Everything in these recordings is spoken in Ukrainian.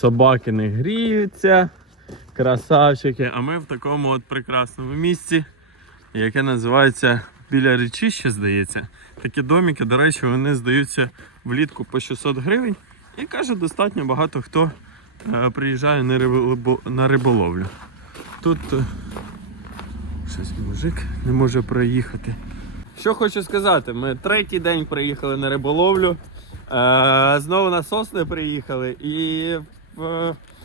Собаки не гріються. Красавчики. А ми в такому от прекрасному місці, яке називається біля річища, здається. Такі домики, до речі, вони здаються влітку по 600 гривень. І каже, достатньо багато хто е, приїжджає на, риболо- на риболовлю. Тут е, щось мужик не може проїхати. Що хочу сказати, ми третій день приїхали на риболовлю. Е, знову на сосни приїхали і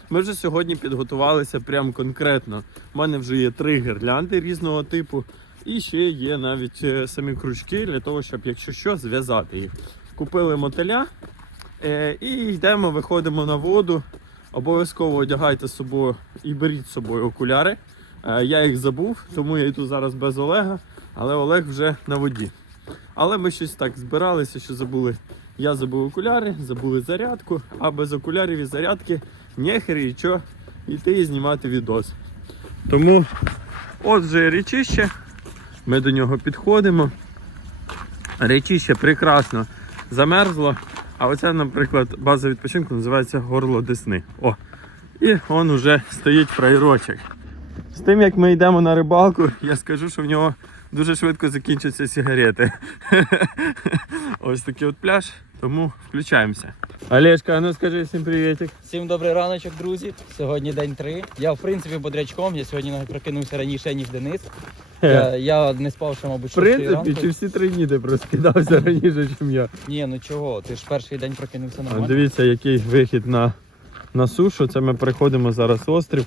ми вже сьогодні підготувалися прям конкретно. У мене вже є три гірлянди різного типу, і ще є навіть е, самі крючки для того, щоб, якщо що, зв'язати їх. Купили мотиля е, і йдемо, виходимо на воду. Обов'язково одягайте з собою і беріть з собою окуляри. Е, Я їх забув, тому я йду зараз без Олега, але Олег вже на воді. Але ми щось так збиралися, що забули. Я забув окуляри, забули зарядку, а без окулярів і зарядки нехер і що йти і знімати відос. Тому от вже річище. Ми до нього підходимо. Річище прекрасно замерзло. А оце, наприклад, база відпочинку називається Горло Десни. О! І он уже стоїть фраєрочок. З тим, як ми йдемо на рибалку, я скажу, що в нього дуже швидко закінчаться сигарети. Ось такий от пляж, тому включаємося. Олежка, а ну скажи всім привітик. Всім добрий раночок, друзі. Сьогодні день 3. Я в принципі бодрячком. Я сьогодні прокинувся раніше, ніж Денис. Я, я не спав ще, мабуть, В принципі, чи всі три дні ти проскидався раніше, ніж я. Ні, ну чого? Ти ж перший день прокинувся А, нормально. Дивіться, який вихід на, на сушу. Це ми переходимо зараз острів.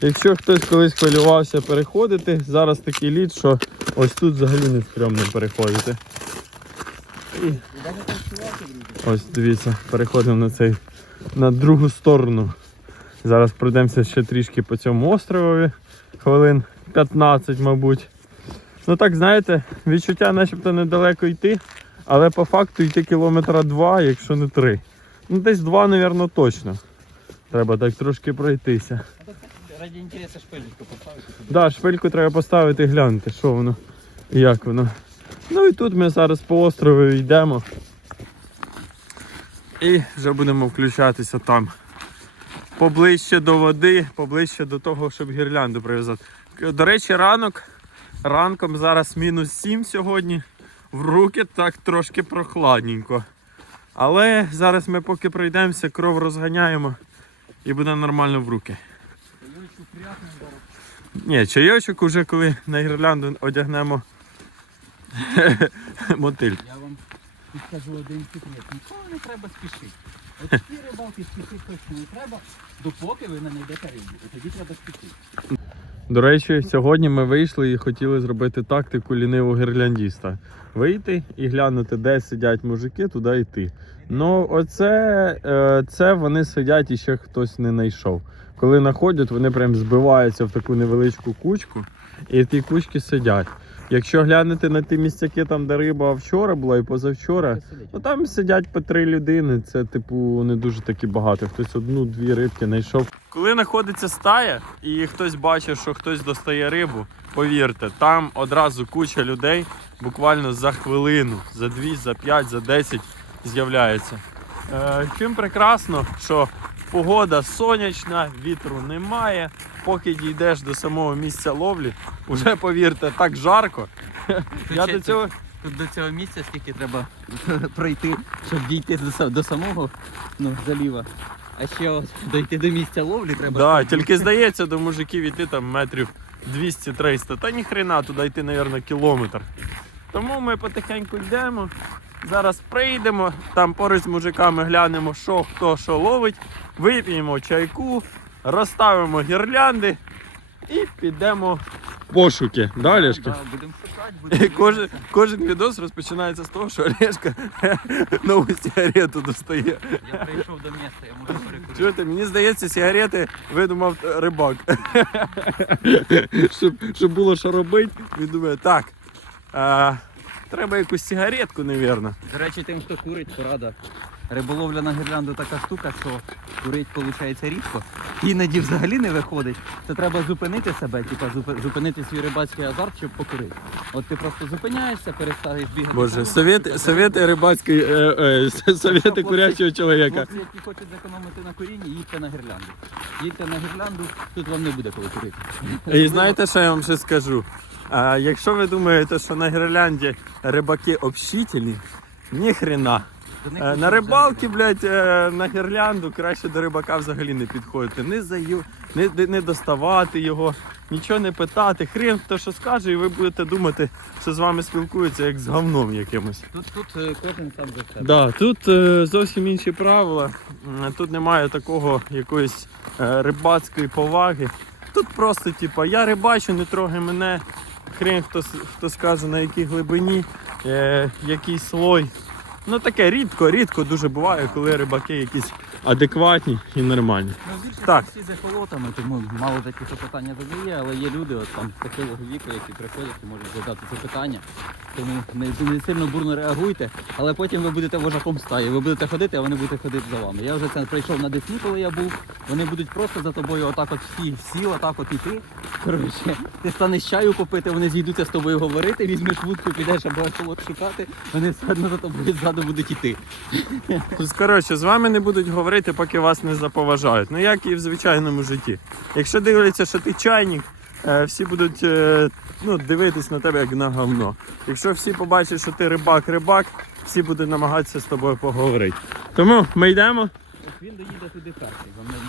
Якщо хтось колись хвилювався переходити, зараз такий лід, що ось тут взагалі не стрьомно переходити. І ось дивіться, переходимо на цей на другу сторону. Зараз пройдемося ще трішки по цьому островові, хвилин 15, мабуть. Ну так, знаєте, відчуття начебто недалеко йти, але по факту йти кілометра два, якщо не три. Ну десь два, мабуть, точно. Треба так трошки пройтися. Раді інтересу шпилечку поставити. собі. Да, шпильку треба поставити і глянути, що воно і як воно. Ну і тут ми зараз по острову йдемо. І вже будемо включатися там. Поближче до води, поближче до того, щоб гірлянду прив'язати. До речі, ранок. Ранком зараз мінус 7 сьогодні. В руки так трошки прохладненько. Але зараз ми поки пройдемося, кров розганяємо і буде нормально в руки. Ні, чайочок уже коли на гірлянду одягнемо мотиль. Я вам підкажу один секрет. Ніколи не треба спішити. От ці рибалки спішити точно не треба, допоки ви не знайдете рибу. І тоді треба спішити. До речі, сьогодні ми вийшли і хотіли зробити тактику лінивого гірляндіста. Вийти і глянути, де сидять мужики, туди йти. Ну, оце е, це вони сидять і ще хтось не знайшов. Коли знаходять, вони прям збиваються в таку невеличку кучку і в тій кучці сидять. Якщо глянути на ті місцяки, там, де риба вчора була і позавчора, Ну там сидять по три людини, це типу не дуже таки багато. Хтось одну-дві рибки знайшов. Коли знаходиться стая і хтось бачить, що хтось достає рибу, повірте, там одразу куча людей буквально за хвилину, за дві, за п'ять, за десять з'являється. Е, чим прекрасно, що погода сонячна, вітру немає. Поки дійдеш до самого місця ловлі, уже повірте, так жарко. Я до цього Тут до цього місця скільки треба пройти, щоб дійти до, до самого ну, заліва. А ще от дойти до місця ловлі треба. Да, тільки здається, до мужиків іти там метрів 200-300. Та ніхрена туди йти, мабуть, кілометр. Тому ми потихеньку йдемо. Зараз прийдемо, там поруч з мужиками глянемо, що хто що ловить, вип'ємо чайку, розставимо гірлянди і підемо в пошуки. Да, Олешка? Да, будемо шукати, будемо І Кожен, кожен відос розпочинається з того, що Олешка нову сигарету достає. Я прийшов до місця, я можу перекурити. Чуєте, мені здається, сигарети видумав е, рибак. щоб, щоб було що робити, він думає, так. А, треба якусь сигаретку, напевно. До речі, тим, хто курить, порада. Риболовля на гірлянду така штука, що курить виходить рідко. Іноді взагалі не виходить. Це треба зупинити себе, типа зупинити свій рибацький азарт, щоб покурити. От ти просто зупиняєшся, перестаєш бігати. Боже, совєти, совєти рибацької, е, е, совєти курячого чоловіка. Хлопці, які хочуть зекономити на курінні, їдьте на гірлянду. Їдьте на гірлянду, тут вам не буде коли курити. І знаєте, що я вам ще скажу? А, якщо ви думаєте, що на Гірлянді рибаки общительні, ні Е, На рибалки, блядь, е, на гірлянду краще до рибака взагалі не підходити. Не, заю... не, не- доставати його, нічого не питати. Хрен хто що скаже, і ви будете думати, що з вами спілкуються як з говном якимось. Тут, тут е, кожен сам за себе. Да, тут зовсім інші правила. Тут немає такого якоїсь рибацької поваги. Тут просто, типа, я рибачу, не трогай мене. Хрен хто, хто скаже на якій глибині, е, який слой. Ну таке рідко, рідко дуже буває, коли рибаки якісь адекватні і нормальні. Ну, Так. всі за холотами, тому мало такі запитання питання задає, але є люди от там такого віку, які приходять і можуть задати це питання. Тому не, не сильно бурно реагуйте, але потім ви будете вожаком стаї. Ви будете ходити, а вони будуть ходити за вами. Я вже це прийшов на Десні, коли я був. Вони будуть просто за тобою отак от всі, всі отак от іти. Коротше, ти станеш чаю попити, вони зійдуться з тобою говорити, візьмеш вудку, підеш або ехолот шукати, вони все одно за тобою ззаду будуть іти. Коротше, з вами не будуть говорити, поки вас не заповажають. Ну як і в звичайному житті. Якщо дивляться, що ти чайник, всі будуть е, ну, дивитись на тебе як на говно. Якщо всі побачать, що ти рибак-рибак, всі будуть намагатися з тобою поговорити. Тому ми йдемо. Він доїде туди перший.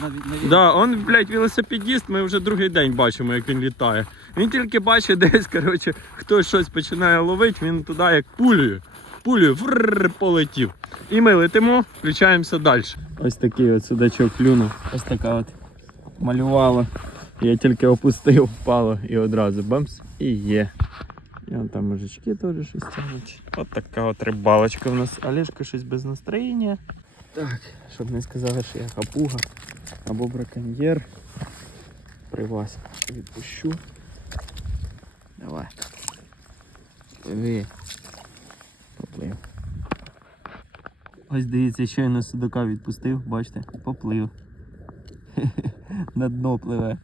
на- на- на- Да, он, блядь, велосипедіст, ми вже другий день бачимо, як він літає. Він тільки бачить десь, коротше, хтось щось починає ловити, він туди як пулею. Пулею фрррр, полетів. І ми летимо, включаємося далі. Ось такий от судачок клюнув. Ось така от малювала. Я тільки опустив, впало і одразу бамс і є. І вон там мужички теж щось тягнуть. От така от рибалочка у нас. Олежка щось без настроєння. Так, щоб не сказали, що я хапуга або браконьєр. При вас відпущу. Давай. Пливи. Поплив. Ось дивіться, щойно судака відпустив, бачите, поплив. На дно пливе.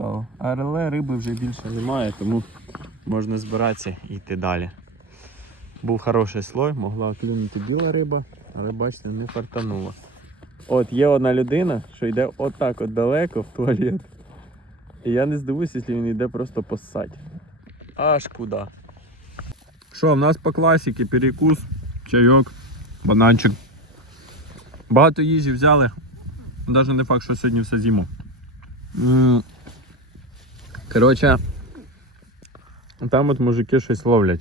Цікаво. Але риби вже більше немає, тому можна збиратися і йти далі. Був хороший слой, могла клюнути біла риба, але бачите, не фартануло. От є одна людина, що йде отак от далеко в туалет. І я не здивуюся, якщо він йде просто поссать. Аж куди. Що, в нас по класіки перекус, чайок, бананчик. Багато їжі взяли. Навіть не факт, що сьогодні все з'їмо. Коротше, там от мужики щось ловлять.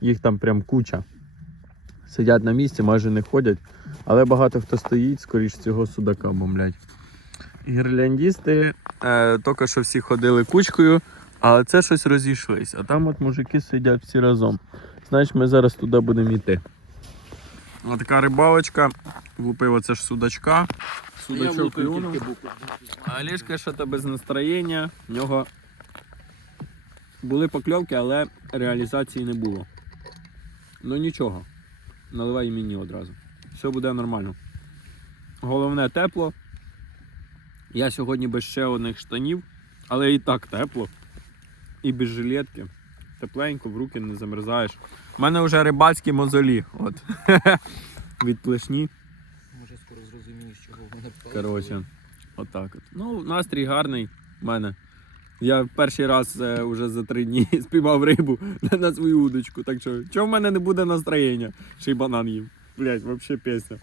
Їх там прям куча. Сидять на місці, майже не ходять. Але багато хто стоїть, скоріш цього судака бомблять. Гірляндісти е, тільки що всі ходили кучкою, але це щось розійшлись. А там от мужики сидять всі разом. Значить, ми зараз туди будемо йти. Ось така рибалочка. Влупив оце ж судачка. Судачок клюнув. А Олежка що-то без настроєння. В нього були покльовки, але реалізації не було. Ну нічого. Наливай і мені одразу. Все буде нормально. Головне тепло. Я сьогодні без ще одних штанів, але і так тепло. І без жилетки. Тепленько, в руки не замерзаєш. У мене вже рибацькі мозолі. От. Від плешні. Може скоро зрозумієш, чого вони Коротше, отак от. Ну, настрій гарний в мене. Я перший раз е, вже за три дні спіймав рибу на, свою удочку. Так що, чого в мене не буде настроєння? Ще й банан їм. Блять, взагалі пісня.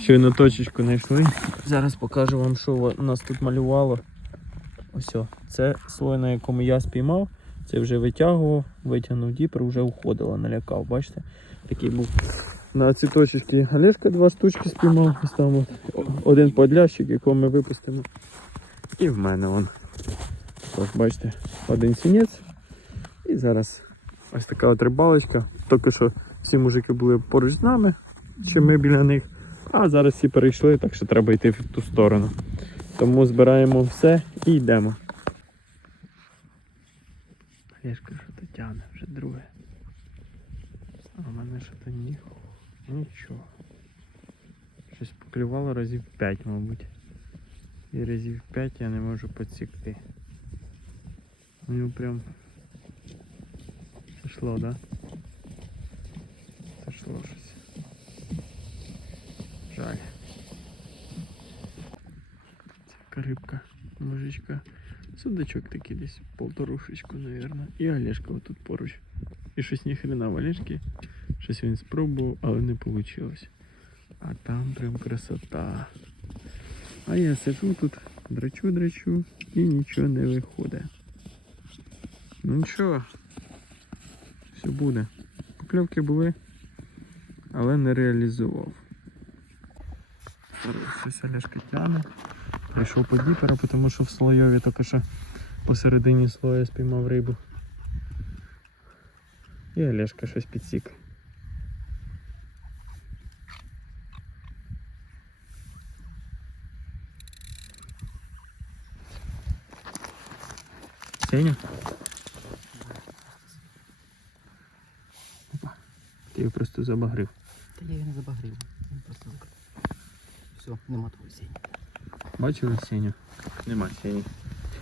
Щойно точечку знайшли. Зараз покажу вам, що нас тут малювало. Ось, це слой, на якому я спіймав. Це вже витягував, витягнув діпер, вже уходило, налякав. Бачите? Такий був. На ці точечки Олежка два штучки спіймав. Ось там от один подлящик, якого ми випустимо. І в мене он. Ось, бачите, один сінець. І зараз ось така от рибалочка. Тільки що всі мужики були поруч з нами, чи ми біля них. А зараз всі перейшли, так що треба йти в ту сторону. Тому збираємо все і йдемо. Олежка що то тягне, вже друге. А в мене що то ні. Нічого. клювало разів 5, мабуть. І разів 5 я не можу підсікти. У нього прям зашло, да? Зашло щось. Жаль. Це рибка, мужичка. Судачок такий десь полторушечку, наверное. І Олешка отут поруч. І щось ніхрена в Олешки. Щось він спробував, але не вийшло. А там прям красота. А я сижу тут, драчу, драчу і нічого не виходить. Ну нічого. Все буде. Покльовки були, але не реалізував. Щось Олешка тяне. Прийшов по діпера, тому що в слойові тільки що посередині слоя спіймав рибу. І Олешка щось підсік. Сеня? Ти просто забагрив. Та я його не забагрив. Він просто закрив. Все, нема твого сіні. Бачили Сеню? Нема Сені.